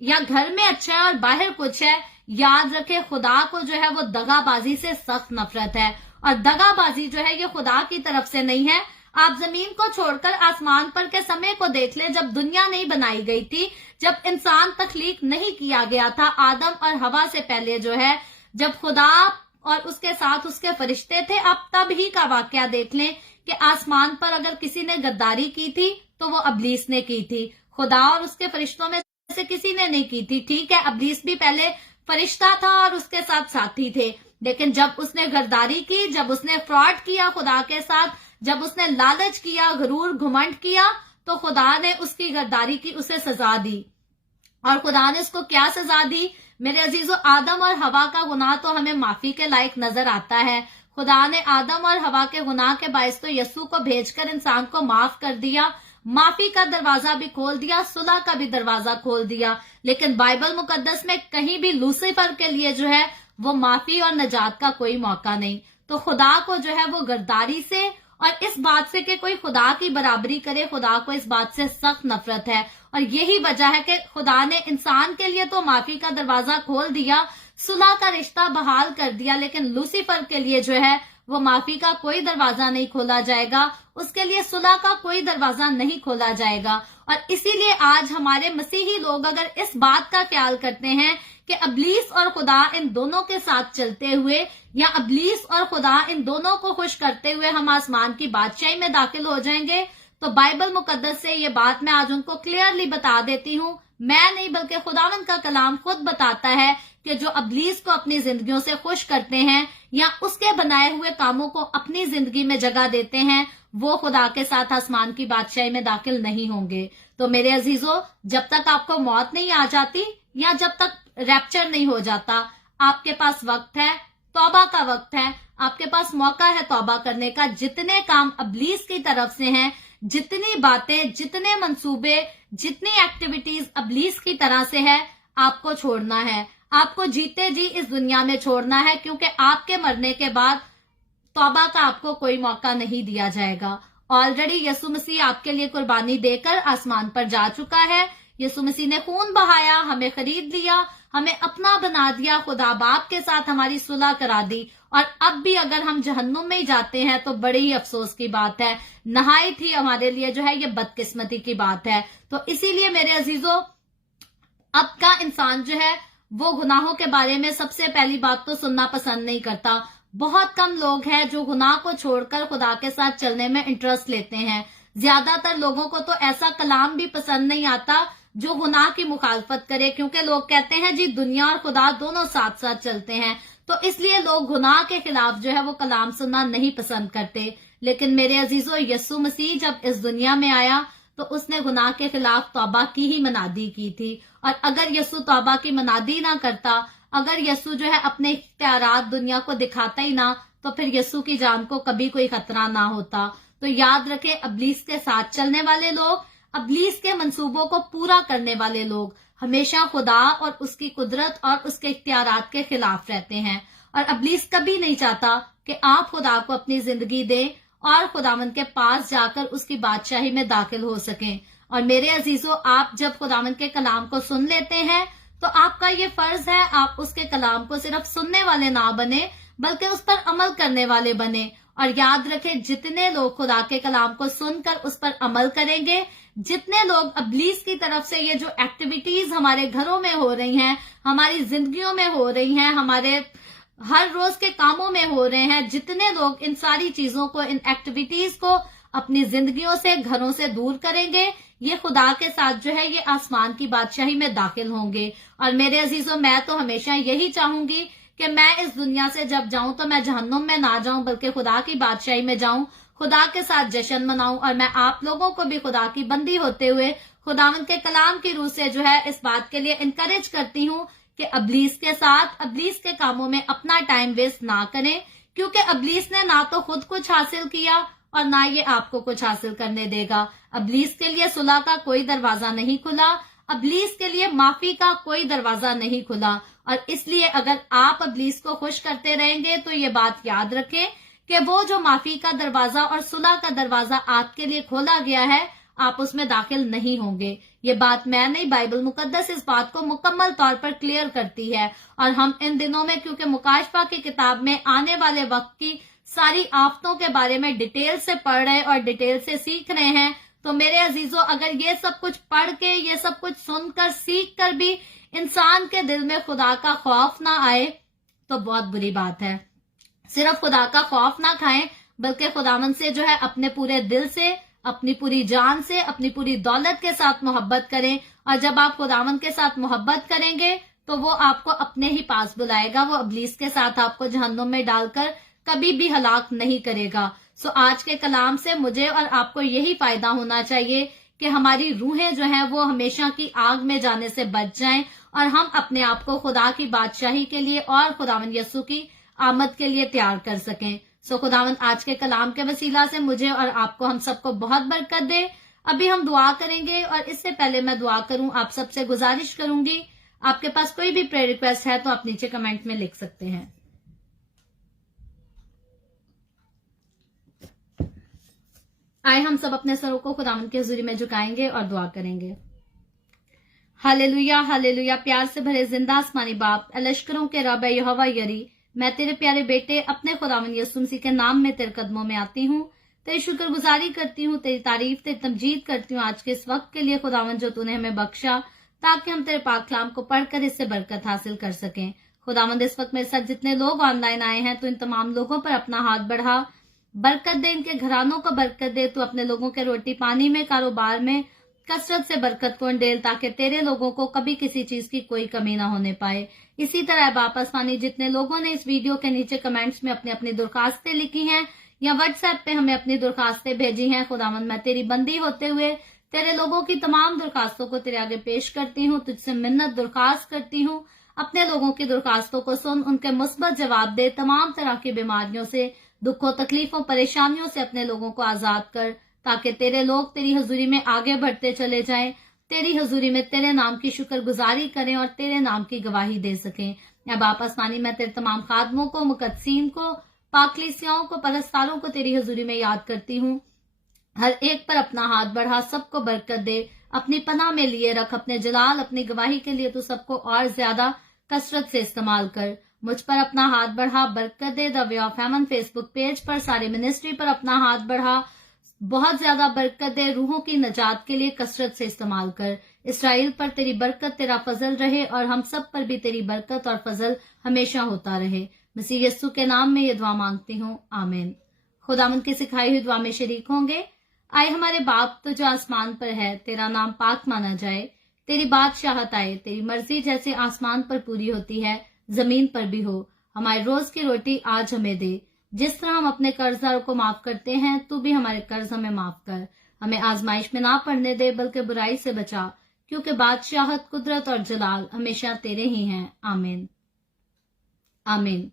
یا گھر میں اچھا ہے اور باہر کچھ ہے، یاد رکھے خدا کو جو ہے وہ دغا بازی سے سخت نفرت ہے، اور دغا بازی جو ہے یہ خدا کی طرف سے نہیں ہے۔ آپ زمین کو چھوڑ کر آسمان پر کے سمے کو دیکھ لیں، جب دنیا نہیں بنائی گئی تھی، جب انسان تخلیق نہیں کیا گیا تھا، آدم اور حوا سے پہلے جو ہے، جب خدا اور اس کے ساتھ اس کے فرشتے تھے، اب تب ہی کا واقعہ دیکھ لیں کہ آسمان پر اگر کسی نے غداری کی تھی تو وہ ابلیس نے کی تھی، خدا اور اس کے فرشتوں میں سے کسی نے نہیں کی تھی۔ ٹھیک ہے، ابلیس بھی پہلے فرشتہ تھا اور اس کے ساتھ ساتھی تھے، لیکن جب اس نے غداری کی، جب اس نے فراڈ کیا خدا کے ساتھ، جب اس نے لالچ کیا، غرور، گھمنڈ کیا، تو خدا نے اس کی غداری کی اسے سزا دی۔ اور خدا نے اس کو کیا سزا دی؟ میرے عزیزو، آدم اور حوا کا گناہ تو ہمیں معافی کے لائق نظر آتا ہے۔ خدا نے آدم اور حوا کے گناہ کے باعث تو یسوع کو بھیج کر انسان کو معاف کر دیا، معافی کا دروازہ بھی کھول دیا، صلح کا بھی دروازہ کھول دیا، لیکن بائبل مقدس میں کہیں بھی لوسیفر کے لیے جو ہے وہ معافی اور نجات کا کوئی موقع نہیں۔ تو خدا کو جو ہے وہ غداری سے اور اس بات سے کہ کوئی خدا کی برابری کرے، خدا کو اس بات سے سخت نفرت ہے، اور یہی وجہ ہے کہ خدا نے انسان کے لیے تو معافی کا دروازہ کھول دیا، صلح کا رشتہ بحال کر دیا، لیکن لوسیفر کے لیے جو ہے वो माफी का कोई दरवाजा नहीं खोला जाएगा, उसके लिए सुलह का कोई दरवाजा नहीं खोला जाएगा। और इसीलिए आज हमारे मसीही लोग अगर इस बात का ख्याल करते हैं कि इब्लीस और खुदा इन दोनों के साथ चलते हुए या इब्लीस और खुदा इन दोनों को खुश करते हुए हम आसमान की बादशाही में दाखिल हो जाएंगे, तो बाइबल मुकद्दस से ये बात मैं आज उनको क्लियरली बता देती हूँ। मैं नहीं बल्कि खुदावंद का कलाम खुद बताता है कि जो इब्लीस को अपनी जिंदगियों से खुश करते हैं या उसके बनाए हुए कामों को अपनी जिंदगी में जगह देते हैं, वो खुदा के साथ आसमान की बादशाही में दाखिल नहीं होंगे। तो मेरे अजीजों, जब तक आपको मौत नहीं आ जाती या जब तक रैप्चर नहीं हो जाता, आपके पास वक्त है, तौबा का वक्त है, आपके पास मौका है तौबा करने का। जितने काम इब्लीस की तरफ से हैं, जितनी बातें, जितने मंसूबे, जितनी एक्टिविटीज इब्लीस की तरह से है, आपको छोड़ना है। आपको जीते जी इस दुनिया में छोड़ना है, क्योंकि आपके मरने के बाद तौबा का आपको कोई मौका नहीं दिया जाएगा। ऑलरेडी यीशु मसीह आपके लिए कुर्बानी देकर आसमान पर जा चुका है। यीशु मसीह ने खून बहाया, हमें खरीद लिया, हमें अपना बना दिया, खुदा बाप के साथ हमारी सुलह करा दी। और अब भी अगर हम जहन्नुम में ही जाते हैं तो बड़ी ही अफसोस की बात है, नहायत ही हमारे लिए जो है ये बदकिस्मती की बात है। तो इसीलिए मेरे अजीजों, अब का इंसान जो है वो गुनाहों के बारे में सबसे पहली बात तो सुनना पसंद नहीं करता। बहुत कम लोग हैं जो गुनाह को छोड़कर खुदा के साथ चलने में इंटरेस्ट लेते हैं। ज्यादातर लोगों को तो ऐसा कलाम भी पसंद नहीं आता जो गुनाह की मुखालफत करे, क्योंकि लोग कहते हैं जी दुनिया और खुदा दोनों साथ साथ चलते हैं, तो इसलिए लोग गुनाह के खिलाफ जो है वो कलाम सुनना नहीं पसंद करते। लेकिन मेरे अजीजों, यीशु मसीह जब इस दुनिया में आया तो उसने गुनाह के खिलाफ तौबा की ही मनादी की थी। और अगर यीशु तौबा की मनादी ना करता, अगर यीशु जो है अपने इख्तियारात दुनिया को दिखाता ही ना, तो फिर यीशु की जान को कभी कोई खतरा ना होता। तो याद रखें, इब्लीस के साथ चलने वाले लोग, इब्लीस के मंसूबों को पूरा करने वाले लोग हमेशा खुदा और उसकी कुदरत और उसके इख्तियारात के खिलाफ रहते हैं। और इब्लीस कभी नहीं चाहता कि आप खुदा को अपनी जिंदगी दें और खुदावंद के पास जाकर उसकी बादशाही में दाखिल हो सकें। और मेरे अजीजों, आप जब खुदावंद के कलाम को सुन लेते हैं तो आपका ये फर्ज है, आप उसके कलाम को सिर्फ सुनने वाले ना बने बल्कि उस पर अमल करने वाले बने। और याद रखें, जितने लोग खुदा के कलाम को सुनकर उस पर अमल करेंगे, जितने लोग इब्लीस की तरफ से ये जो एक्टिविटीज हमारे घरों में हो रही हैं, हमारी जिंदगियों में हो रही हैं, हमारे हर रोज के कामों में हो रहे हैं, जितने लोग इन सारी चीजों को, इन एक्टिविटीज को अपनी जिंदगियों से, घरों से दूर करेंगे, ये खुदा के साथ जो है ये आसमान की बादशाही में दाखिल होंगे। और मेरे अजीजों, मैं तो हमेशा यही चाहूंगी कि मैं इस दुनिया से जब जाऊं तो मैं जहन्नुम में ना जाऊं बल्कि खुदा की बादशाही में जाऊं, खुदा के साथ जश्न मनाऊं। और मैं आप लोगों को भी खुदा की बंदी होते हुए खुदावंद के कलाम की रूह से जो है इस बात के लिए इनकरेज करती हूँ कि इब्लीस के साथ, इब्लीस के कामों में अपना टाइम वेस्ट ना करें, क्योंकि इब्लीस ने ना तो खुद कुछ हासिल किया और ना ये आपको कुछ हासिल करने देगा। इब्लीस के लिए सुलह का कोई दरवाजा नहीं खुला, इब्लीस के लिए माफी का कोई दरवाजा नहीं खुला। और इसलिए अगर आप इब्लीस को खुश करते रहेंगे तो ये बात याद रखें कि वो जो माफी का दरवाजा और सुलह का दरवाजा आपके लिए खोला गया है, आप उसमें दाखिल नहीं होंगे। ये बात मैं नहीं, बाइबल मुकद्दस इस बात को मुकम्मल तौर पर क्लियर करती है। और हम इन दिनों में, क्योंकि मुकाशफा की किताब में आने वाले वक्त की सारी आफतों के बारे में डिटेल से पढ़ रहे और डिटेल से सीख रहे हैं, तो मेरे अजीजों, अगर ये सब कुछ पढ़ के, ये सब कुछ सुनकर, सीख कर भी इंसान के दिल में खुदा का खौफ ना आए तो बहुत बुरी बात है। सिर्फ खुदा का खौफ ना खाएं बल्कि खुदावंद से जो है अपने पूरे दिल से, अपनी पूरी जान से, अपनी पूरी दौलत के साथ मोहब्बत करें। और जब आप खुदावंद के साथ मोहब्बत करेंगे तो वो आपको अपने ही पास बुलाएगा, वो इब्लीस के साथ आपको जहन्नुम में डालकर कभी भी हलाक नहीं करेगा। सो आज के कलाम से मुझे और आपको यही फायदा होना चाहिए कि हमारी रूहें जो हैं वो हमेशा की आग में जाने से बच जाएं और हम अपने आप को खुदा की बादशाही के लिए और खुदावंद यीशु की आमद के लिए तैयार कर सकें। सो खुदावंद आज के कलाम के वसीला से मुझे और आपको, हम सबको बहुत बरकत दे। अभी हम दुआ करेंगे और इससे पहले मैं दुआ करूं, आप सबसे गुजारिश करूंगी, आपके पास कोई भी प्रेयर रिक्वेस्ट है तो आप नीचे कमेंट में लिख सकते हैं। आए हम सब अपने सरों को खुदावंद के हुजूरी में झुकाएंगे और दुआ करेंगे। Hallelujah, hallelujah. प्यार से भरे जिंदा आसमानी बाप, लश्करों के रब यहोवा यरी, मैं तेरे प्यारे बेटे अपने खुदावंद यीशु मसीह के नाम में तेरे कदमों में आती हूँ। तेरी शुक्रगुजारी करती हूँ, तेरी तारीफ, तेरी तमजीद करती हूँ आज के इस वक्त के लिए खुदावंद जो तूने हमें बख्शा, ताकि हम तेरे पाक कलाम को पढ़कर इससे बरकत हासिल कर सकें। खुदावंद इस वक्त मेरे साथ जितने लोग ऑनलाइन आए हैं, तो इन तमाम लोगों पर अपना हाथ बढ़ा, बरकत दे, इनके घरानों को बरकत दे। तू अपने लोगों के रोटी पानी में, कारोबार में कसरत से बरकत को डेल, ताकि तेरे लोगों को कभी किसी चीज की कोई कमी ना होने पाए। इसी तरह बाप आसमानी जितने लोगों ने इस वीडियो के नीचे कमेंट्स में अपनी अपनी दरखास्तें लिखी हैं या व्हाट्सएप पे हमें अपनी दरखास्तें भेजी हैं, खुदावंद मैं तेरी बंदी होते हुए तेरे लोगों की तमाम दरखास्तों को तेरे आगे पेश करती हूँ, तुझसे मिन्नत दरखास्त करती हूँ। अपने लोगों की दरखास्तों को सुन, उनके मुस्बत जवाब दे, तमाम तरह की बीमारियों से, दुखों, तकलीफों, परेशानियों से अपने लोगों को आजाद कर, ताकि तेरे लोग तेरी हजूरी में आगे बढ़ते चले जाएं, तेरी हजूरी में तेरे नाम की शुक्रगुजारी करें और तेरे नाम की गवाही दे सकें। अब आप आसमानी मैं तेरे तमाम खादमों को, मुकद्दसीन को, पाकलीसियाओं को, परस्तारों को तेरी हजूरी में याद करती हूँ। हर एक पर अपना हाथ बढ़ा, सबको बरकत दे, अपनी पनाह में लिए रख, अपने जलाल, अपनी गवाही के लिए तू सबको और ज्यादा कसरत से इस्तेमाल कर। मुझ पर अपना हाथ बढ़ा, बरकत दे। The way of heaven Facebook page पर सारे मिनिस्ट्री पर अपना हाथ बढ़ा, बहुत ज्यादा बरकत दे, रूहों की नजात के लिए कसरत से इस्तेमाल कर। इसराइल पर तेरी बरकत, तेरा फजल रहे और हम सब पर भी तेरी बरकत और फजल हमेशा होता रहे। मसीह यस्सु के नाम में ये दुआ मांगती हूँ, आमीन। खुदावंद की सिखाई हुई दुआ में शरीक होंगे। आए हमारे बाप तो जो आसमान पर है, तेरा नाम पाक माना जाए, तेरी बादशाहत आए, तेरी मर्जी जैसे आसमान पर पूरी होती है जमीन पर भी हो। हमारे रोज की रोटी आज हमें दे, जिस तरह हम अपने कर्जदारों को माफ करते हैं, तू भी हमारे कर्ज हमें माफ कर। हमें आजमाइश में ना पड़ने दे, बल्कि बुराई से बचा, क्योंकि बादशाहत, कुदरत और जलाल हमेशा तेरे ही हैं, आमीन आमीन।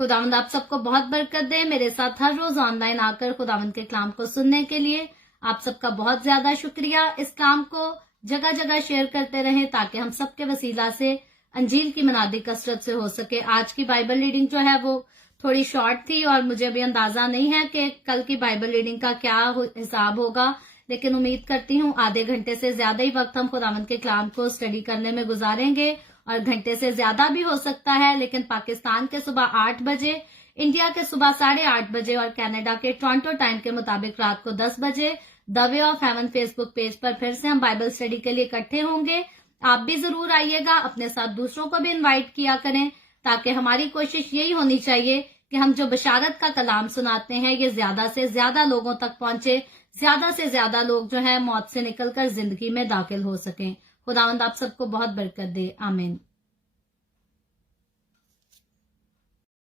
खुदावंद आप सबको बहुत बरकत दे। मेरे साथ हर रोज ऑनलाइन आकर खुदावंद के कलाम को सुनने के लिए आप सबका बहुत ज्यादा शुक्रिया। इस कलाम को जगह जगह शेयर करते रहें, ताकि हम सबके वसीला से अंजील की मनादी कसरत से हो सके। आज की बाइबल रीडिंग जो है वो थोड़ी शॉर्ट थी और मुझे अभी अंदाजा नहीं है कि कल की बाइबल रीडिंग का क्या हिसाब होगा, लेकिन उम्मीद करती हूँ आधे घंटे से ज्यादा ही वक्त हम खुदावंद के कलाम को स्टडी करने में गुजारेंगे, और घंटे से ज्यादा भी हो सकता है। लेकिन पाकिस्तान के सुबह 8 बजे, इंडिया के सुबह 8:30 बजे और कनाडा के टोरंटो टाइम के मुताबिक रात को 10 बजे the way of heaven Facebook page पर फिर से हम बाइबल स्टडी के लिए इकट्ठे होंगे। आप भी जरूर आइएगा, अपने साथ दूसरों को भी इनवाइट किया करें, ताकि हमारी कोशिश यही होनी चाहिए कि हम जो बशारत का कलाम सुनाते हैं ये ज्यादा से ज्यादा लोगों तक पहुंचे, ज्यादा से ज्यादा लोग जो है मौत से निकलकर जिंदगी में दाखिल हो सकें। खुदावंद आप सबको बहुत बरकत दे, आमीन।